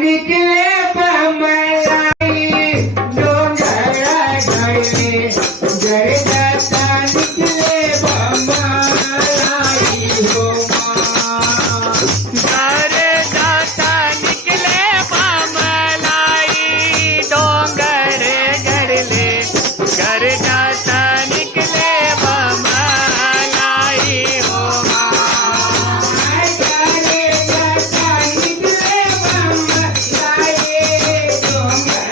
निकले बमलाई डोंगर गड़ले घर जाता निकले बमलाई हो माँ घर जाता निकले बमलाई डोंगर गड़ले घर जाता निकले बमलाई हो घर जाता निकले बमलाई डोंगर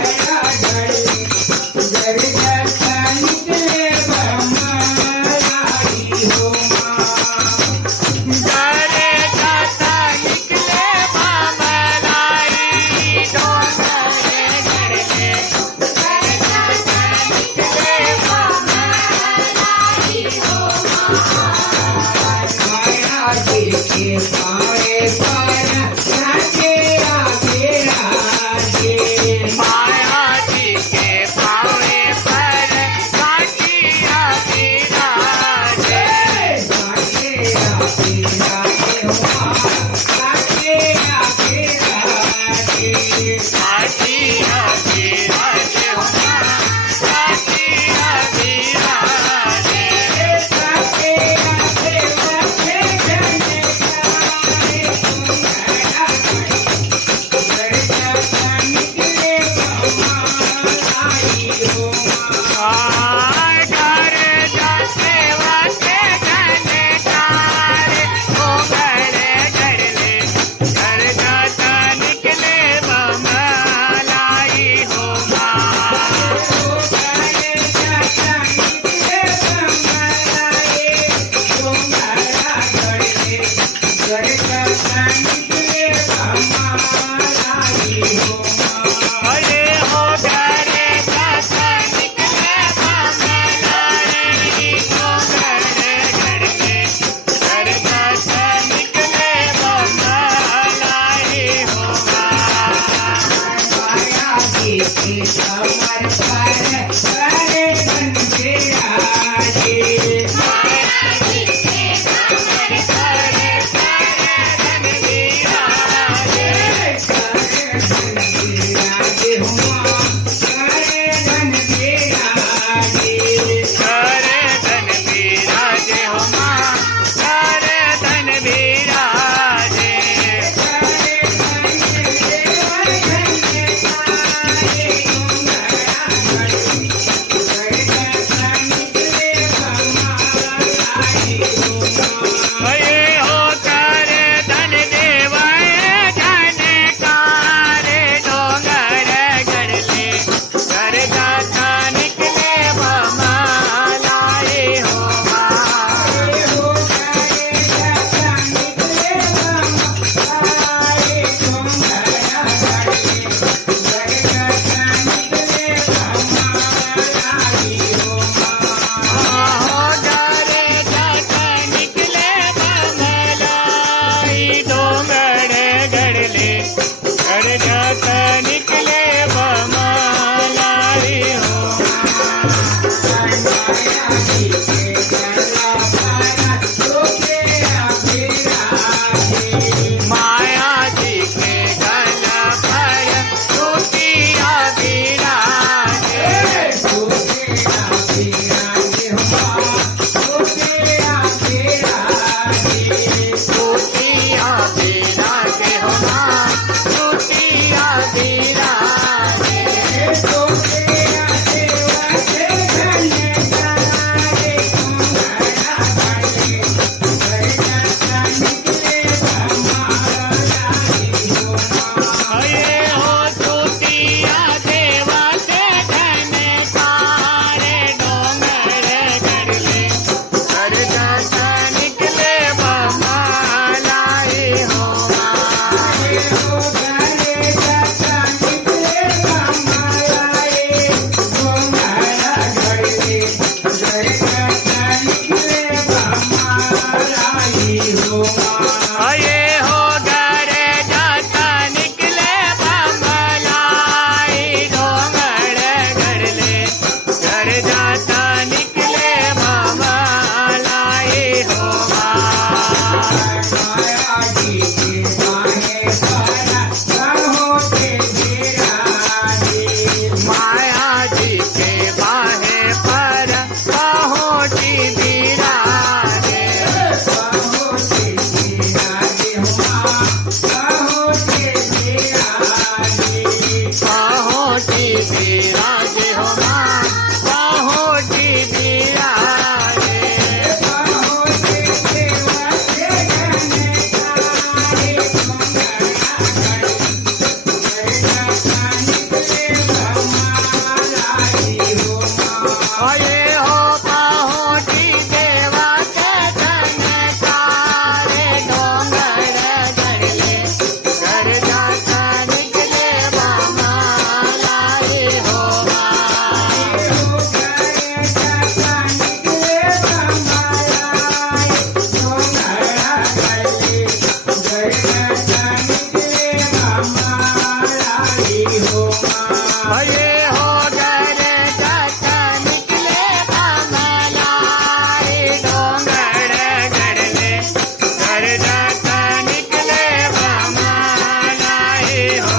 हो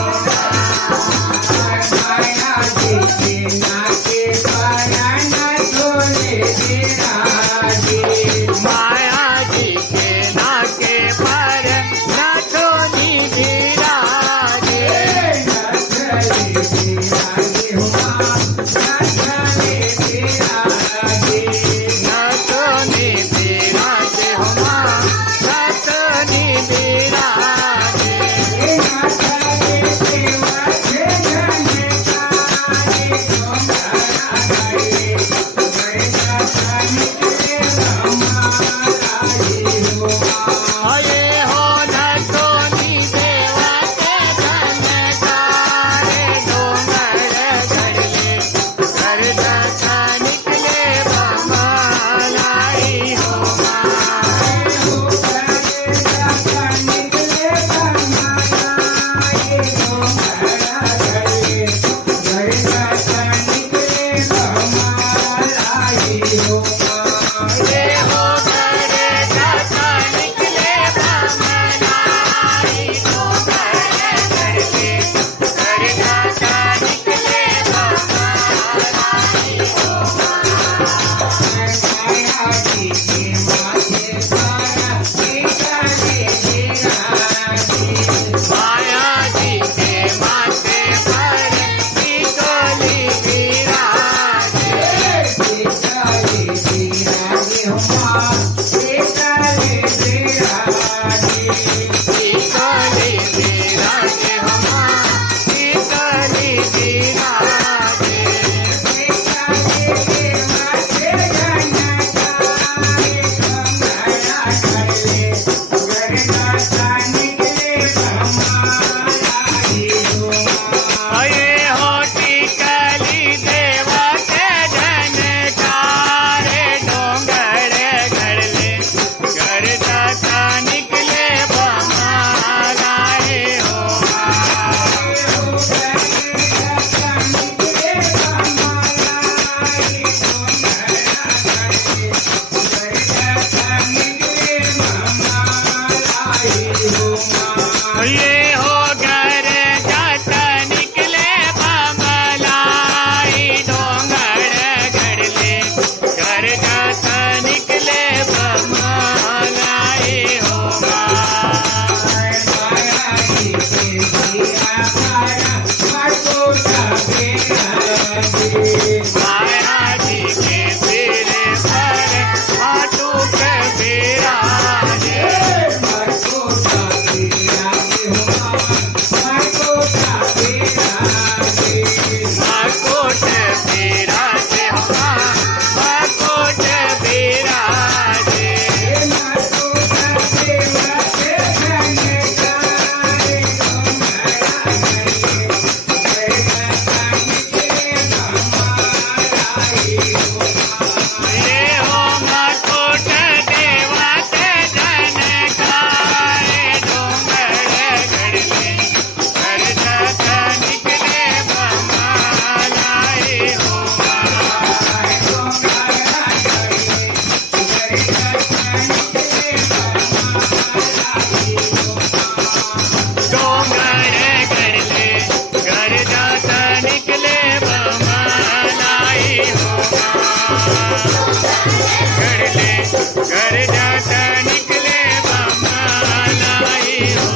माया जी के नाके पारान सोने विराजे माया जी के नाके पर नाथोनी विराजे नथले विराजे हुआ नथले विराजे नाथोनी विराजे हुआ नाथोनी विराजे नथले सेवा से जनकारे तुम्हारा गए गए निकले हमारा हुआ अये हो नाथोनी देवा के धनकारे डोंगर गड़ले करदाता निकले बमालाई हो ये हो करदाता निकले बमालाई डोंगर गड़ले करदाता निकले बमालाई हो माया जी के माथे पर टिकोली विराजे टिकोली विराजे हुआ टिकोली विराजे अये हो टिकली देवा के जनकारे डोंगर गड़ले करदाता निकले बमालाई हो ये हो घर जाता निकले बमलाई डोंगर गड़ले घर जाता निकले बमलाई हो माया जी के सिर पर हाथों पे विराजे माकोट विराजे हुआ माकोट विराजे ये हो माकोट देवा के जनकारे डोंगर गड़ले करदाता निकले बमालाई हो डोंगर गड़ले करदाता निकले बमालाई हो गड़ले करदाता निकले बमालाई हो